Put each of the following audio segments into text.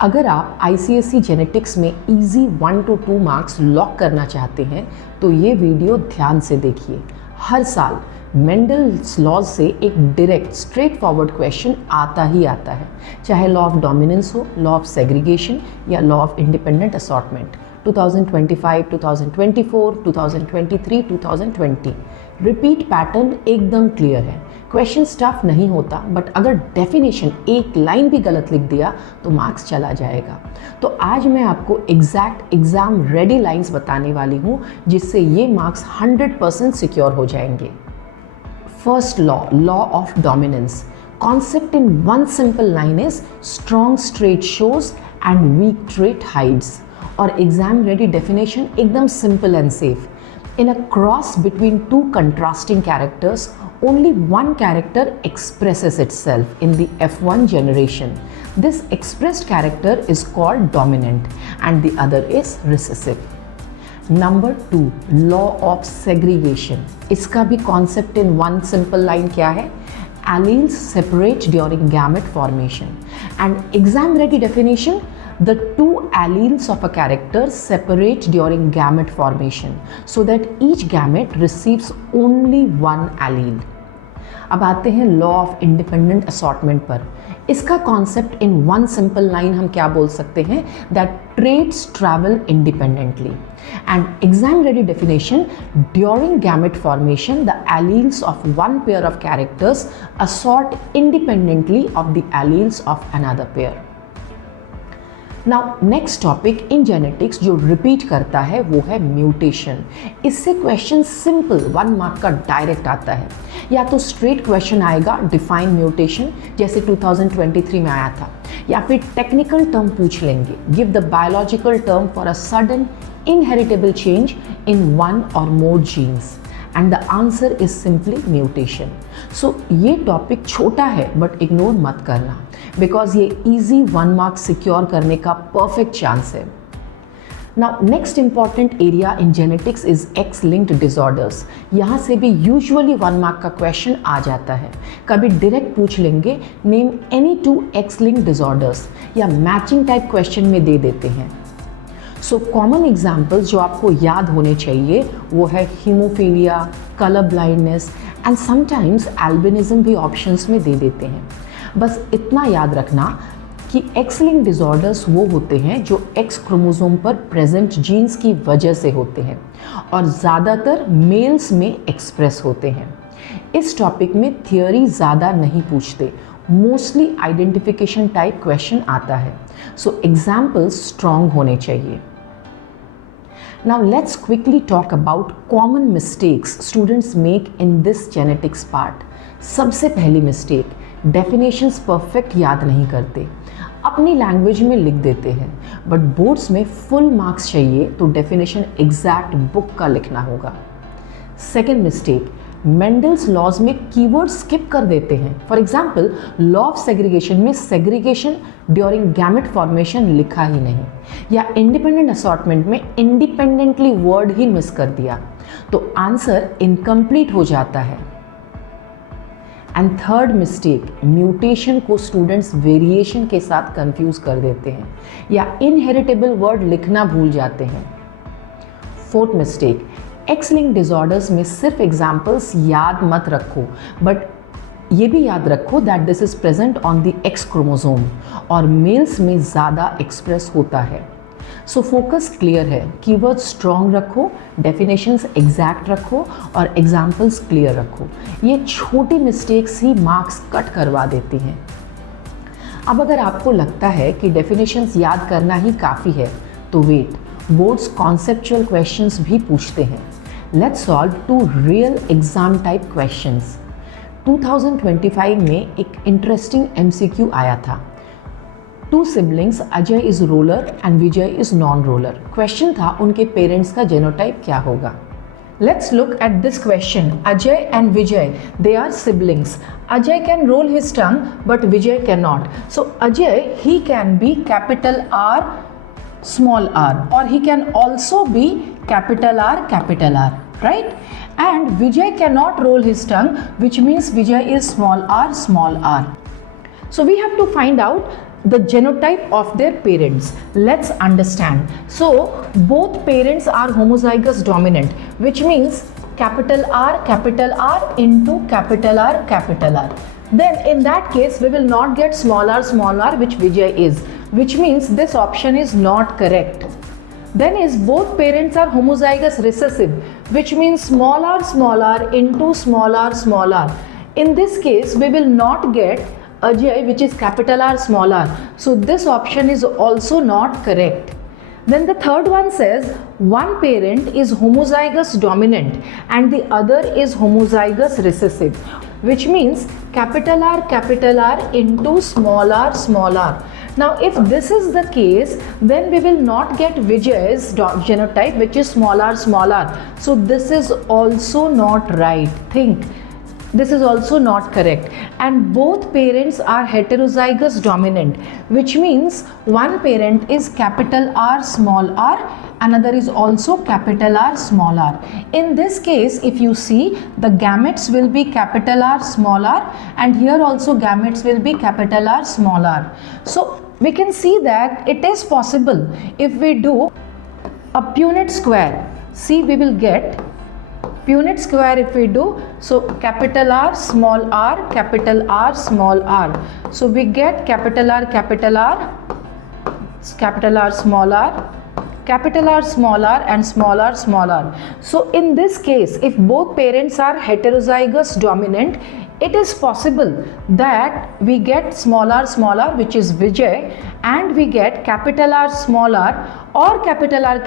अगर आप ICSE genetics में इजी 1 to 2 मार्क्स लॉक करना चाहते हैं तो ये वीडियो ध्यान से देखिए। हर साल मेंडल्स लॉज से एक डायरेक्ट स्ट्रेट फॉरवर्ड क्वेश्चन आता ही आता है, चाहे लॉ ऑफ डोमिनेंस हो, लॉ ऑफ सेग्रीगेशन या law of independent assortment. 2025, 2024, 2023, 2020 repeat pattern एकदम क्लियर है। क्वेश्चन टफ नहीं होता, बट अगर डेफिनेशन एक लाइन भी गलत लिख दिया तो मार्क्स चला जाएगा। तो आज मैं आपको एग्जैक्ट एग्जाम रेडी लाइंस बताने वाली हूँ जिससे ये मार्क्स 100% सिक्योर हो जाएंगे। First law of dominance. Concept in one simple line is strong trait shows and weak trait hides. और एग्जाम रेडी डेफिनेशन एकदम simple and safe. In a cross between two contrasting characters, only one character expresses itself in the F1 generation. This expressed character is called dominant and the other is recessive. Number 2, law of segregation. इसका भी concept in one simple line क्या है? Alleles separate during gamete formation. And exam ready definition, the two alleles of a character separate during gamete formation so that each gamete receives only one allele. अब आते हैं law of independent assortment पर। इसका concept in one simple line हम क्या बोल सकते हैं? That traits travel independently. And exam ready definition, during gamete formation the alleles of one pair of characters assort independently of the alleles of another pair. Now next topic in genetics जो repeat करता है वो है mutation. इससे question simple 1 mark का direct आता है। या तो स्ट्रेट क्वेश्चन आएगा डिफाइन म्यूटेशन जैसे 2023 में आया था, या फिर टेक्निकल टर्म पूछ लेंगे, give the biological term for a sudden inheritable change in 1 or more genes and the answer is simply mutation. So ये टॉपिक छोटा है बट इग्नोर मत करना बिकॉज ये इजी 1 मार्क सिक्योर करने का परफेक्ट चांस है। Now next important area in genetics is x linked disorders. यहाँ से भी यूजुअली 1 मार्क का क्वेश्चन आ जाता है। कभी डायरेक्ट पूछ लेंगे name any 2 x linked disorders, या मैचिंग टाइप क्वेश्चन में दे देते हैं। सो कॉमन एग्जाम्पल्स जो आपको याद होने चाहिए वो है haemophilia, colour blindness and sometimes albinism भी ऑप्शंस में दे देते हैं। बस इतना याद रखना कि एक्स लिंक्ड डिसऑर्डर्स वो होते हैं जो एक्स क्रोमोसोम पर प्रेजेंट जीन्स की वजह से होते हैं और ज़्यादातर मेल्स में एक्सप्रेस होते हैं। इस टॉपिक में थियोरी ज़्यादा नहीं पूछते, मोस्टली आइडेंटिफिकेशन टाइप क्वेश्चन आता है। सो एग्जाम्पल्स स्ट्रॉन्ग होने चाहिए। Now let's quickly talk about common mistakes students make in this genetics part. सबसे पहली मिस्टेक, डेफिनेशंस परफेक्ट याद नहीं करते, अपनी लैंग्वेज में लिख देते हैं, बट बोर्ड्स में फुल मार्क्स चाहिए तो डेफिनेशन एग्जैक्ट बुक का लिखना होगा। सेकेंड मिस्टेक, मेंडल्स लॉज में कीवर्ड स्किप कर देते हैं। For example law of segregation में सेग्रीगेशन ड्यूरिंग गैमेट फॉर्मेशन लिखा ही नहीं, या इंडिपेंडेंट असॉर्टमेंट में इंडिपेंडेंटली वर्ड ही मिस कर दिया, तो आंसर इनकम्प्लीट हो जाता है। एंड थर्ड मिस्टेक, म्यूटेशन को स्टूडेंट्स वेरिएशन के साथ कंफ्यूज कर देते हैं या इनहेरिटेबल वर्ड लिखना भूल जाते हैं। Fourth mistake, x link disorders में सिर्फ एग्जाम्पल्स याद मत रखो, बट ये भी याद रखो that this is present on the x chromosome और मेल्स में ज़्यादा एक्सप्रेस होता है। सो फोकस क्लियर है, कीवर्ड स्ट्रॉन्ग रखो, डेफिनेशंस एग्जैक्ट रखो और एग्जाम्पल्स क्लियर रखो। ये छोटी मिस्टेक्स ही मार्क्स कट करवा देती हैं। अब अगर आपको लगता है कि डेफिनेशंस याद करना ही काफ़ी है तो वेट, बोर्ड्स कॉन्सेप्चुअल क्वेश्चंस भी पूछते हैं। Let's solve 2 real exam type questions. 2025 में एक इंटरेस्टिंग MCQ आया था। 2 siblings, Ajay is roller and Vijay is non roller. Question था उनके पेरेंट्स का जेनोटाइप क्या होगा। Let's look at this question. Ajay and Vijay, they are siblings. Ajay can roll his tongue, but Vijay cannot. So Ajay, he can be capital R, small r, or he can also be capital R, right? And Vijay cannot roll his tongue, which means Vijay is small r. So we have to find out the genotype of their parents. Let's understand. So both parents are homozygous dominant, which means capital R into capital R, capital R. Then in that case we will not get small r, which Vijay is, which means this option is not correct. Then is both parents are homozygous recessive, which means small r into small r. In this case we will not get Ajay, which is capital R, small r. So this option is also not correct. Then the third one says one parent is homozygous dominant and the other is homozygous recessive, which means capital R into small r. Now if this is the case, then we will not get Vijay's genotype, which is small r. So this is also not right. Think. This is also not correct. And both parents are heterozygous dominant, which means one parent is capital R, small r, another is also capital R, small r. In this case, if you see, the gametes will be capital R, small r, and here also gametes will be capital R, small r. So we can see that it is possible if we do a Punnett square. See, we will get Punnett square if we do, so capital R, small r, capital R, small r. So we get capital R, small r, capital R, small r, and small r. So in this case, if both parents are heterozygous dominant, it is possible that we get small r, which is Vijay, and we get capital R, small r, or capital R,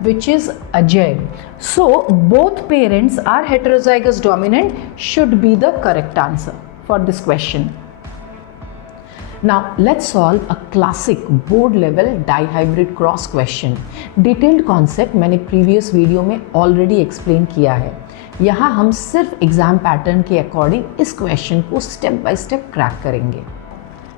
which is Ajay. So both parents are heterozygous dominant should be the correct answer for this question. Now let's solve a classic board level dihybrid cross question. Detailed concept मैंने previous video में already explain किया है. यहाँ हम सिर्फ exam pattern के according इस question को स्टेप बाय स्टेप क्रैक करेंगे.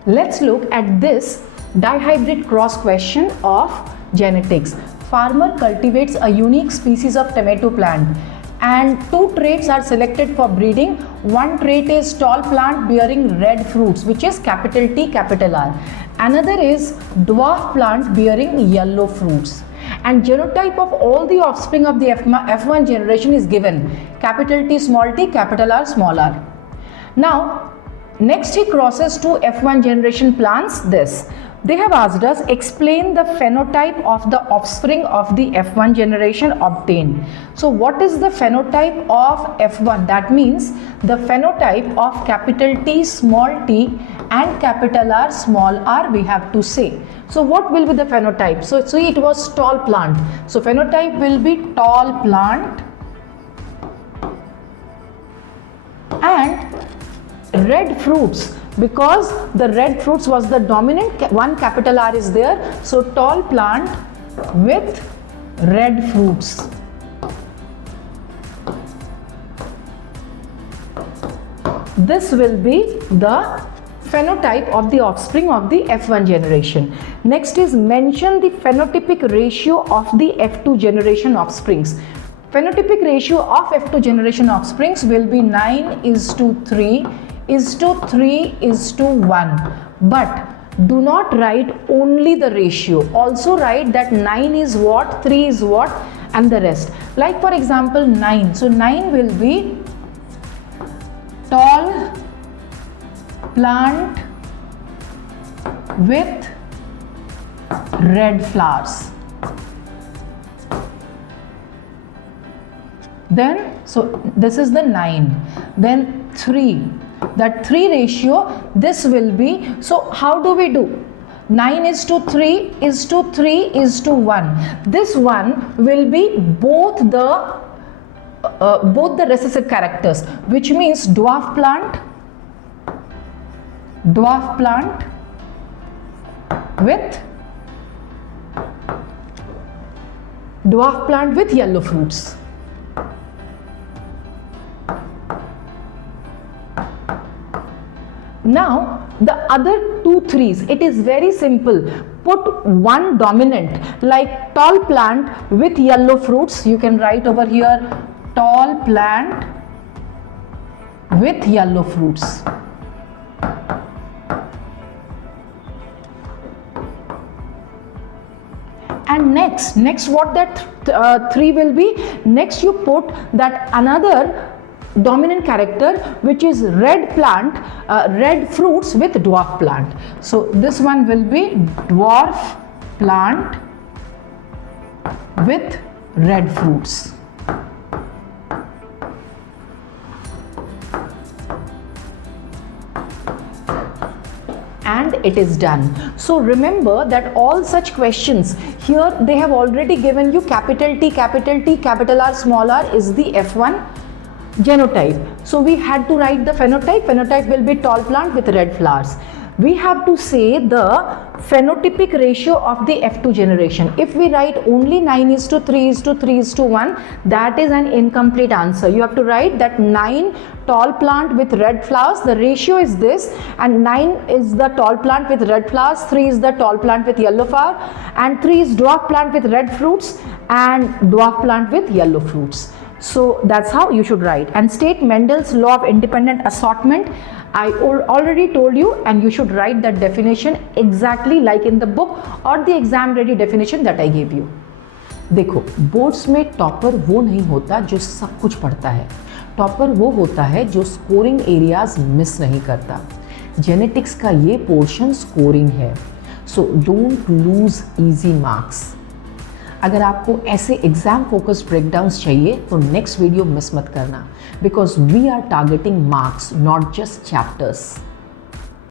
Let's look at this dihybrid cross question of genetics. Farmer cultivates a unique species of tomato plant and two traits are selected for breeding. One trait is tall plant bearing red fruits, which is capital T, capital R. Another is dwarf plant bearing yellow fruits. And genotype of all the offspring of the F1 generation is given, capital T, small t, capital R, small r. Now, next he crosses two F1 generation plants this. They have asked us explain the phenotype of the offspring of the F1 generation obtained. So what is the phenotype of F1? That means the phenotype of capital T, small t and capital R, small r we have to say. So what will be the phenotype? So see, it was tall plant. So phenotype will be tall plant and red fruits, because the red fruits was the dominant one, capital R is there. So tall plant with red fruits. This will be the phenotype of the offspring of the F1 generation. Next is mention the phenotypic ratio of the F2 generation offsprings. Phenotypic ratio of F2 generation offsprings will be 9:3:3:1. But do not write only the ratio. Also write that 9 is what, 3 is what, and the rest. Like for example 9. So 9 will be tall plant with red flowers. Then, so this is the 9. Then 3. That 3 ratio, this will be, so how do we do? 9:3:3:1. This one will be both the recessive characters, which means dwarf plant with yellow fruits. Now the other 2 3s, it is very simple. Put one dominant, like tall plant with yellow fruits. You can write over here tall plant with yellow fruits. And next what that 3 will be? Next you put that another dominant character, which is red plant, red fruits with dwarf plant. So this one will be dwarf plant with red fruits. And it is done. So remember that all such questions here, they have already given you capital T, capital R, small r is the F1 genotype. So we had to write the phenotype. Phenotype will be tall plant with red flowers. We have to say the phenotypic ratio of the F2 generation. If we write only 9:3:3:1, that is an incomplete answer. You have to write that 9 tall plant with red flowers, the ratio is this, and 9 is the tall plant with red flowers, 3 is the tall plant with yellow flower, and 3 is dwarf plant with red fruits and dwarf plant with yellow fruits. So that's how you should write. And state Mendel's law of independent assortment. I already told you, and you should write that definition exactly like in the book or the exam ready definition that I gave you. देखो, boards में topper वो नहीं होता जो सब कुछ पढ़ता है. टॉपर वो होता है जो स्कोरिंग एरियाज मिस नहीं करता. जेनेटिक्स का ये पोर्शन स्कोरिंग है. So don't lose easy marks. अगर आपको ऐसे एग्जाम फोकस्ड ब्रेकडाउन्स चाहिए तो नेक्स्ट वीडियो मिस मत करना, because we are targeting marks, not just chapters.